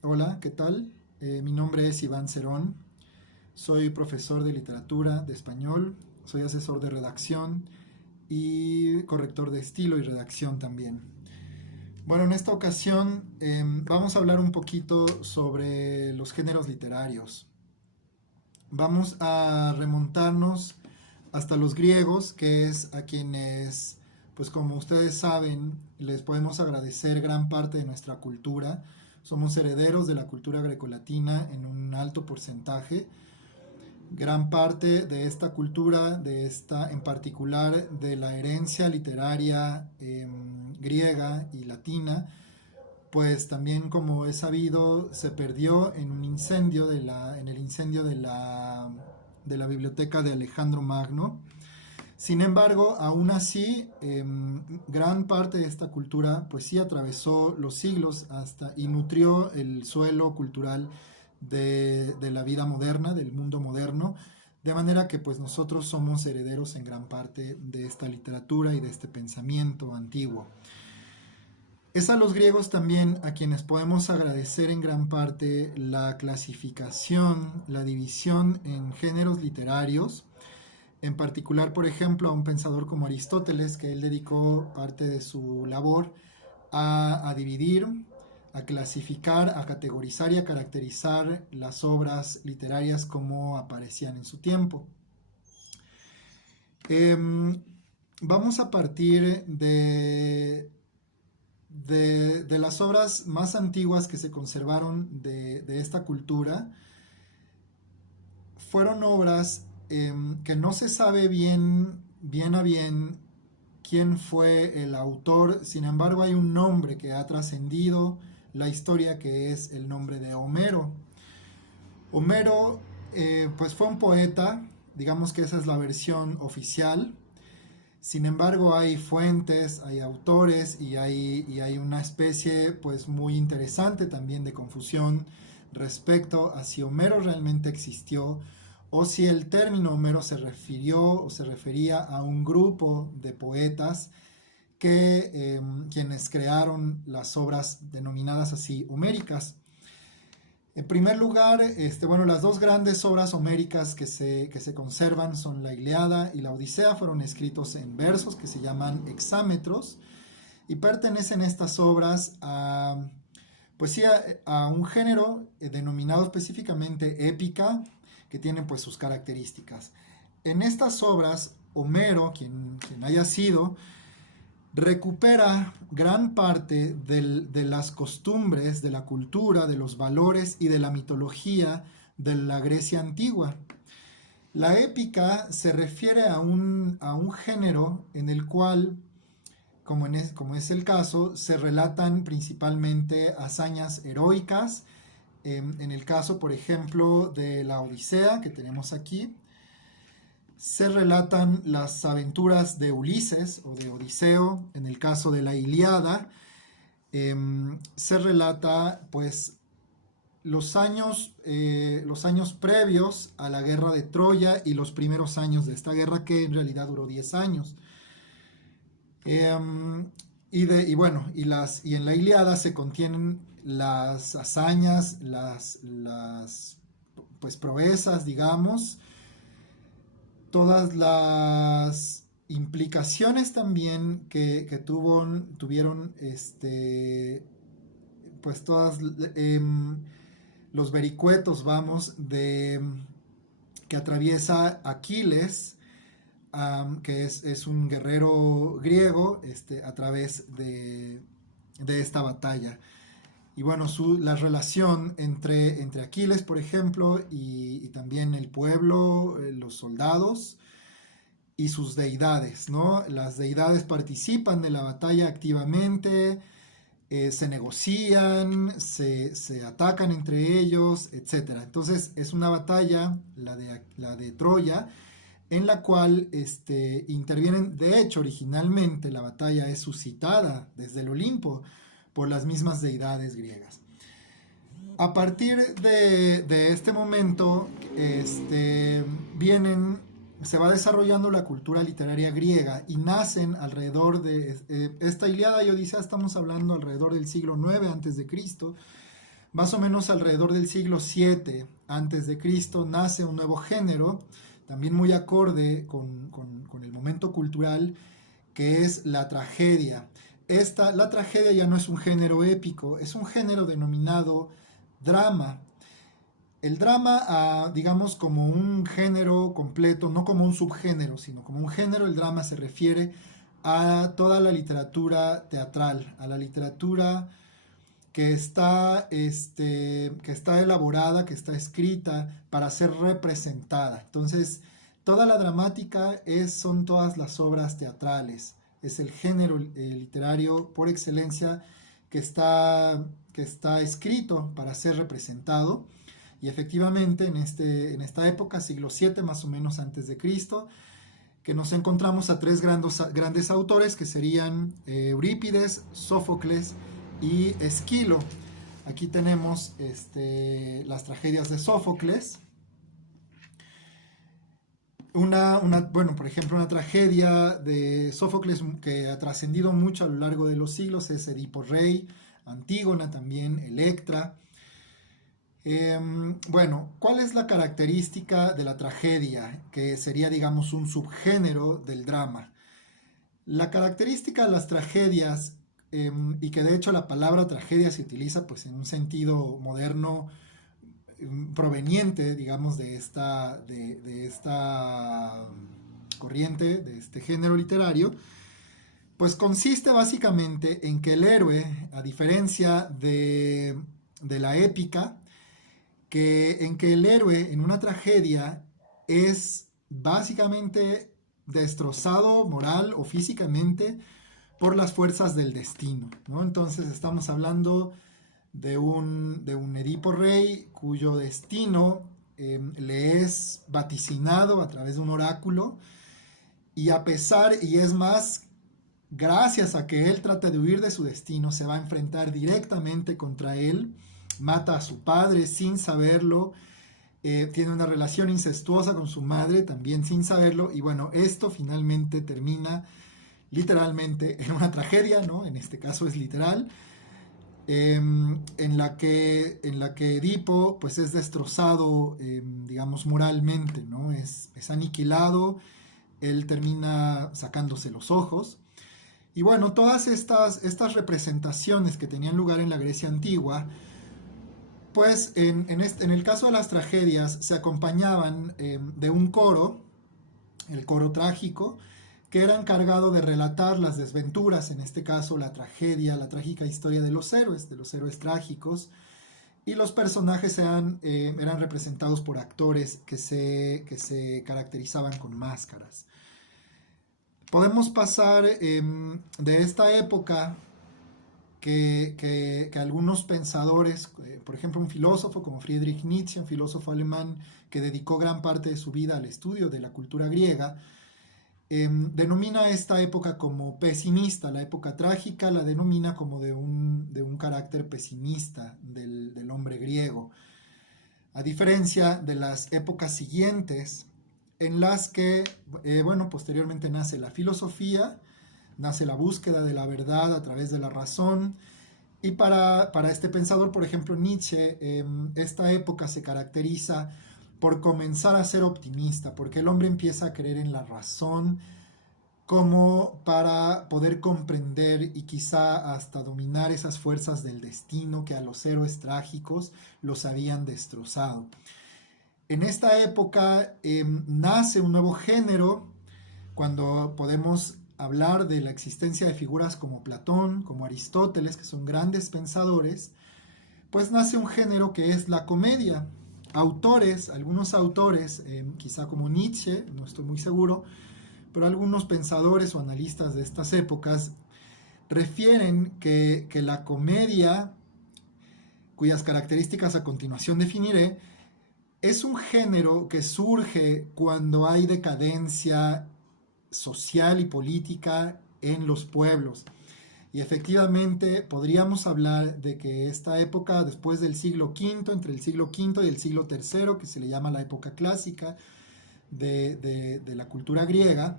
Hola, ¿qué tal? Mi nombre es Iván Cerón, soy profesor de literatura de español, soy asesor de redacción y corrector de estilo y redacción también. Bueno, en esta ocasión vamos a hablar un poquito sobre los géneros literarios. Vamos a remontarnos hasta los griegos, que es a quienes, pues como ustedes saben, les podemos agradecer gran parte de nuestra cultura. Somos herederos de la cultura grecolatina en un alto porcentaje. Gran parte de esta cultura, de esta en particular de la herencia literaria griega y latina, pues también como es sabido se perdió en un incendio en el incendio de la biblioteca de Alejandro Magno. Sin embargo, aún así, gran parte de esta cultura pues sí atravesó los siglos hasta y nutrió el suelo cultural de la vida moderna, del mundo moderno, de manera que pues nosotros somos herederos en gran parte de esta literatura y de este pensamiento antiguo. Es a los griegos también a quienes podemos agradecer en gran parte la clasificación, la división en géneros literarios, en particular, por ejemplo, a un pensador como Aristóteles, que él dedicó parte de su labor a dividir, a clasificar, a categorizar y a caracterizar las obras literarias como aparecían en su tiempo. Vamos a partir de las obras más antiguas que se conservaron de esta cultura. Fueron obras que no se sabe bien a bien quién fue el autor, sin embargo hay un nombre que ha trascendido la historia, que es el nombre de Homero. Homero pues fue un poeta, digamos que esa es la versión oficial. Sin embargo hay fuentes, hay autores y hay una especie pues muy interesante también de confusión respecto a si Homero realmente existió o si el término Homero se refirió o se refería a un grupo de poetas quienes crearon las obras denominadas así homéricas. En primer lugar, bueno, las dos grandes obras homéricas que se conservan son la Ilíada y la Odisea. Fueron escritos en versos que se llaman hexámetros y pertenecen estas obras pues sí, a un género denominado específicamente épica, que tiene pues sus características. En estas obras, Homero, quien haya sido, recupera gran parte de las costumbres, de la cultura, de los valores y de la mitología de la Grecia antigua. La épica se refiere a un género en el cual, como es el caso, se relatan principalmente hazañas heroicas. En el caso, por ejemplo, de la Odisea que tenemos aquí, se relatan las aventuras de Ulises o de Odiseo. En el caso de la Ilíada, se relata pues los años previos a la guerra de Troya y los primeros años de esta guerra, que en realidad duró 10 años. Y bueno, y en la Ilíada se contienen las hazañas, las pues proezas, digamos, todas las implicaciones también que tuvieron pues todas los vericuetos, vamos, que atraviesa Aquiles, que es un guerrero griego, a través de esta batalla. Y bueno, la relación entre Aquiles, por ejemplo, y también el pueblo, los soldados y sus deidades, ¿no? Las deidades participan de la batalla activamente, se negocian, se atacan entre ellos, etc. Entonces es una batalla, la de Troya, en la cual intervienen. De hecho, originalmente la batalla es suscitada desde el Olimpo por las mismas deidades griegas. A partir de este momento, se va desarrollando la cultura literaria griega y nacen alrededor de esta Ilíada y Odisea. Estamos hablando alrededor del siglo IX a.C. Más o menos alrededor del siglo VII antes de Cristo nace un nuevo género, también muy acorde con el momento cultural, que es la tragedia. La tragedia ya no es un género épico, es un género denominado drama. El drama, digamos, como un género completo, no como un subgénero, sino como un género, el drama se refiere a toda la literatura teatral, a la literatura que está elaborada, que está escrita para ser representada. Entonces, toda la dramática son todas las obras teatrales. Es el género literario por excelencia que está escrito para ser representado. Y efectivamente, en esta época, siglo VII más o menos antes de Cristo, que nos encontramos a tres grandes autores que serían Eurípides, Sófocles y Esquilo. Aquí tenemos las tragedias de Sófocles. Bueno, por ejemplo, una tragedia de Sófocles que ha trascendido mucho a lo largo de los siglos es Edipo Rey, Antígona también, Electra. Bueno, ¿cuál es la característica de la tragedia? Que sería, digamos, un subgénero del drama. La característica de las tragedias, y que de hecho la palabra tragedia se utiliza pues en un sentido moderno, proveniente, digamos, de esta corriente, de este género literario, pues consiste básicamente en que el héroe, a diferencia de la épica, en que el héroe en una tragedia es básicamente destrozado moral o físicamente por las fuerzas del destino, ¿no? Entonces estamos hablando de un Edipo Rey cuyo destino le es vaticinado a través de un oráculo, y es más, gracias a que él trata de huir de su destino, se va a enfrentar directamente contra él, mata a su padre sin saberlo, tiene una relación incestuosa con su madre también sin saberlo, y bueno, esto finalmente termina literalmente en una tragedia, ¿no? En este caso es literal, en la que Edipo pues es destrozado, digamos, moralmente, ¿no? Es aniquilado, él termina sacándose los ojos. Y bueno, todas estas representaciones que tenían lugar en la Grecia antigua, pues en el caso de las tragedias se acompañaban de un coro, el coro trágico, que era encargado de relatar las desventuras, en este caso la tragedia, la trágica historia de los héroes trágicos, y los personajes eran representados por actores que se caracterizaban con máscaras. Podemos pasar de esta época que algunos pensadores, por ejemplo un filósofo como Friedrich Nietzsche, un filósofo alemán que dedicó gran parte de su vida al estudio de la cultura griega, denomina esta época como pesimista. La época trágica la denomina como de un carácter pesimista del hombre griego, a diferencia de las épocas siguientes en las que, bueno, posteriormente nace la filosofía, nace la búsqueda de la verdad a través de la razón, y para este pensador, por ejemplo Nietzsche, esta época se caracteriza por comenzar a ser optimista, porque el hombre empieza a creer en la razón como para poder comprender y quizá hasta dominar esas fuerzas del destino que a los héroes trágicos los habían destrozado. En esta época nace un nuevo género, cuando podemos hablar de la existencia de figuras como Platón, como Aristóteles, que son grandes pensadores, pues nace un género que es la comedia. Algunos autores, quizá como Nietzsche, no estoy muy seguro, pero algunos pensadores o analistas de estas épocas refieren que la comedia, cuyas características a continuación definiré, es un género que surge cuando hay decadencia social y política en los pueblos. Y efectivamente podríamos hablar de que esta época, después del siglo V, entre el siglo V y el siglo III, que se le llama la época clásica de la cultura griega,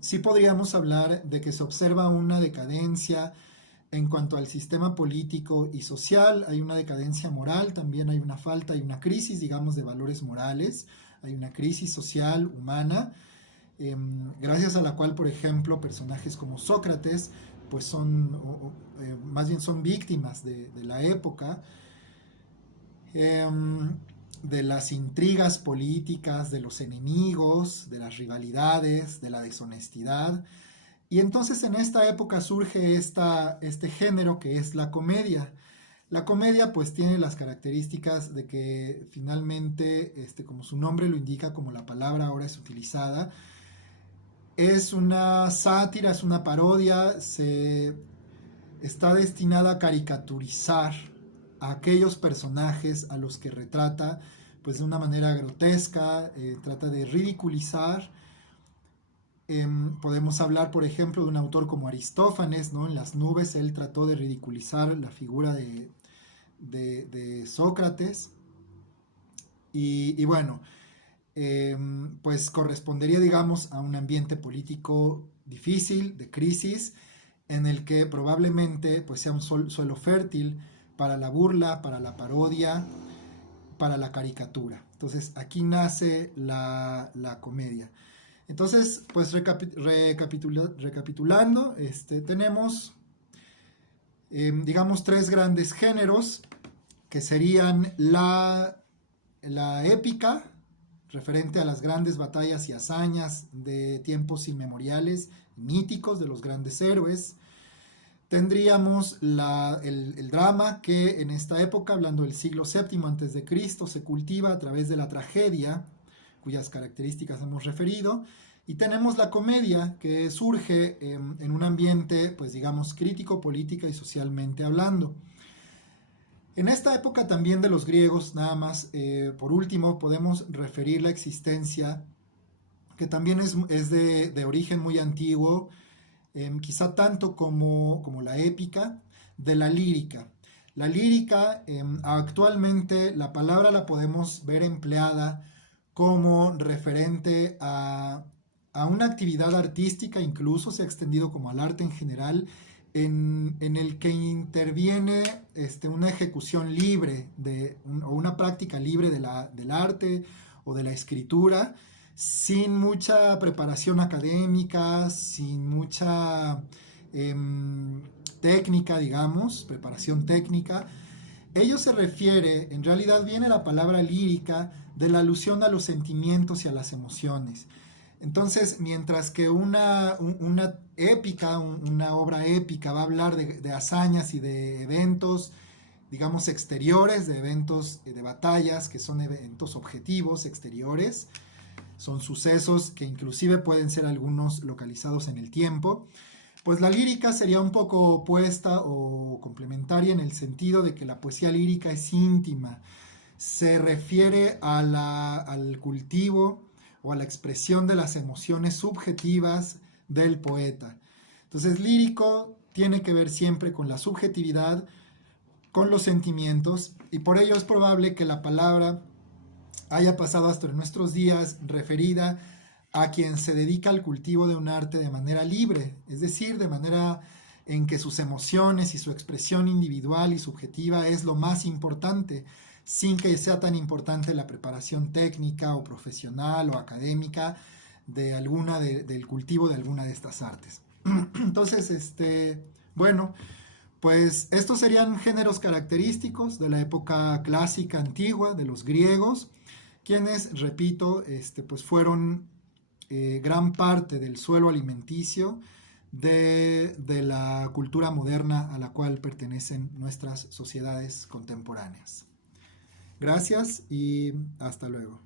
sí podríamos hablar de que se observa una decadencia En cuanto al sistema político y social, hay una decadencia moral, también hay una falta, hay una crisis, digamos, de valores morales, hay una crisis social, humana, gracias a la cual, por ejemplo, personajes como Sócrates, pues más bien son víctimas de la época, de las intrigas políticas, de los enemigos, de las rivalidades, de la deshonestidad. Y entonces en esta época surge este género que es la comedia. La comedia pues tiene las características de que finalmente, como su nombre lo indica, como la palabra ahora es utilizada, es una sátira, es una parodia, está destinada a caricaturizar a aquellos personajes a los que retrata pues de una manera grotesca, trata de ridiculizar. Podemos hablar, por ejemplo, de un autor como Aristófanes, ¿no? En Las nubes él trató de ridiculizar la figura de Sócrates. Y bueno, pues correspondería, digamos, a un ambiente político difícil, de crisis, en el que probablemente pues, sea un suelo fértil para la burla, para la parodia, para la caricatura. Entonces aquí nace la comedia. Entonces, pues recapitulando, tenemos, digamos, tres grandes géneros que serían la épica, referente a las grandes batallas y hazañas de tiempos inmemoriales, míticos de los grandes héroes. Tendríamos el drama, que en esta época, hablando del siglo VII a.C., se cultiva a través de la tragedia, cuyas características hemos referido. Y tenemos la comedia, que surge en un ambiente, pues digamos, crítico, política y socialmente hablando. En esta época también de los griegos, nada más, por último, podemos referir la existencia, que también es de origen muy antiguo, quizá tanto como la épica, de la lírica. La lírica, actualmente la palabra la podemos ver empleada como referente a una actividad artística, incluso se ha extendido como al arte en general, en el que interviene una ejecución libre o una práctica libre del arte o de la escritura, sin mucha preparación académica, sin mucha técnica, digamos, preparación técnica. Ello se refiere, en realidad viene la palabra lírica de la alusión a los sentimientos y a las emociones. Entonces, mientras que una épica, una obra épica va a hablar de hazañas y de eventos, digamos, exteriores, de eventos de batallas, que son eventos objetivos, exteriores, son sucesos que inclusive pueden ser algunos localizados en el tiempo, pues la lírica sería un poco opuesta o complementaria en el sentido de que la poesía lírica es íntima, se refiere al cultivo o a la expresión de las emociones subjetivas del poeta. Entonces, lírico tiene que ver siempre con la subjetividad, con los sentimientos, y por ello es probable que la palabra haya pasado hasta nuestros días referida a quien se dedica al cultivo de un arte de manera libre, es decir, de manera en que sus emociones y su expresión individual y subjetiva es lo más importante, sin que sea tan importante la preparación técnica o profesional o académica del cultivo de alguna de estas artes. Entonces, bueno, pues estos serían géneros característicos de la época clásica antigua, de los griegos, quienes, repito, pues fueron gran parte del suelo alimenticio de la cultura moderna a la cual pertenecen nuestras sociedades contemporáneas. Gracias y hasta luego.